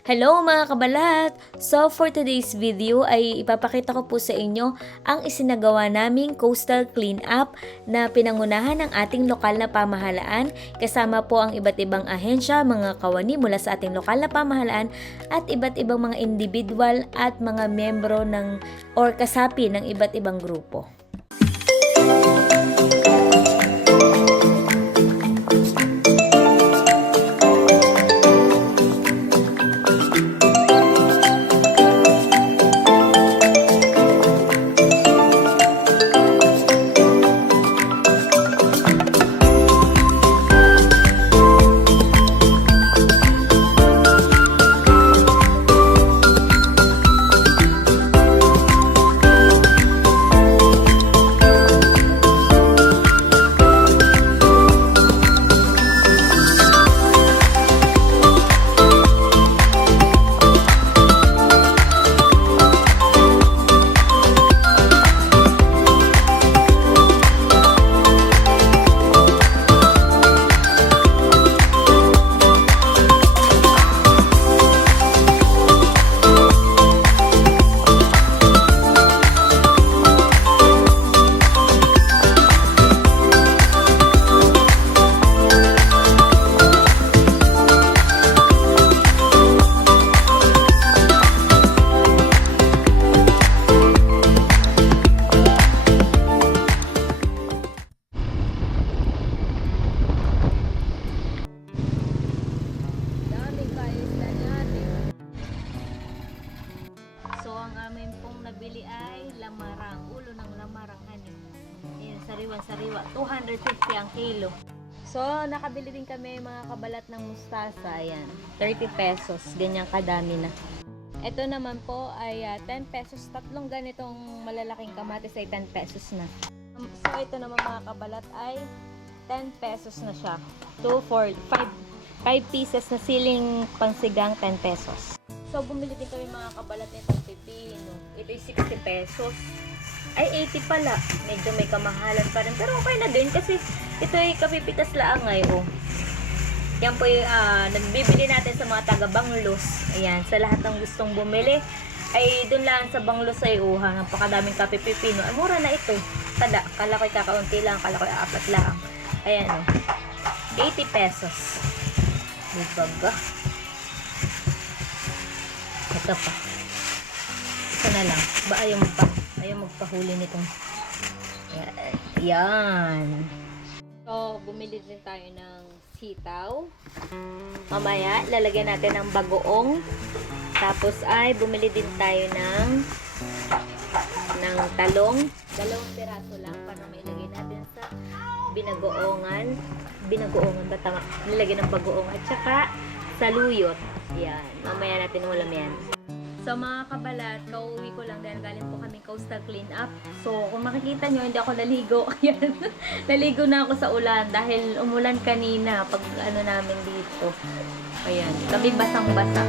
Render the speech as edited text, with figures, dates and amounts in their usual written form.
Hello mga kabalat! So for today's video ay ipapakita ko po sa inyo ang isinagawa naming coastal cleanup na pinangunahan ng ating lokal na pamahalaan kasama po ang iba't ibang ahensya, mga kawani mula sa ating lokal na pamahalaan at iba't ibang mga individual at mga membro ng or kasapi ng iba't ibang grupo. So, ang amin pong nabili ay lamarang, ulo ng lamarang honey. Ayan, sariwan-sariwa. 250 ang kilo. So, nakabili din kami mga kabalat ng mustasa. Ayan, 30 pesos. Ganyang kadami na. Ito naman po ay 10 pesos. Tatlong ganitong malalaking kamatis ay 10 pesos na. So, ito naman mga kabalat ay 10 pesos na siya. 2, 4, 5 pieces na siling pangsigang 10 pesos. So, bumili din kami mga kabalat nitong pipino. Ito ay 60 pesos. Ay, 80 pala. Medyo may kamahalan pa rin. Pero okay na din kasi ito ay kapipitas laangay. Oh. Yan po yung nagbibili natin sa mga taga-Banglos. Ayan, sa lahat ng gustong bumili. Ay, dun lang sa Banglos ay napakadaming kape pipino. Ay, mura na ito. Kala ko'y kakaunti lang. Kala ko'y apat lang. Ayan, oh. 80 pesos. Bibaga. Ito pa. Isa na lang. Ba ayaw magpahuli nitong. Yan. So, bumili din tayo ng sitaw. Mamaya, lalagyan natin ng bagoong. Tapos ay bumili din tayo ng talong. 2 piraso lang para mailagay natin sa binagoongan. Binagoongan ba tama? Nilagyan ng bagoong at saka saluyot. Yan. Mamaya natin ulam yan. So mga kabalat, kauwi ko lang dahil galing po kami coastal cleanup. So kung makikita nyo, hindi ako naligo. Ayan. Naligo na ako sa ulan dahil umulan kanina pag namin dito. Ayan. Kami basang-basa.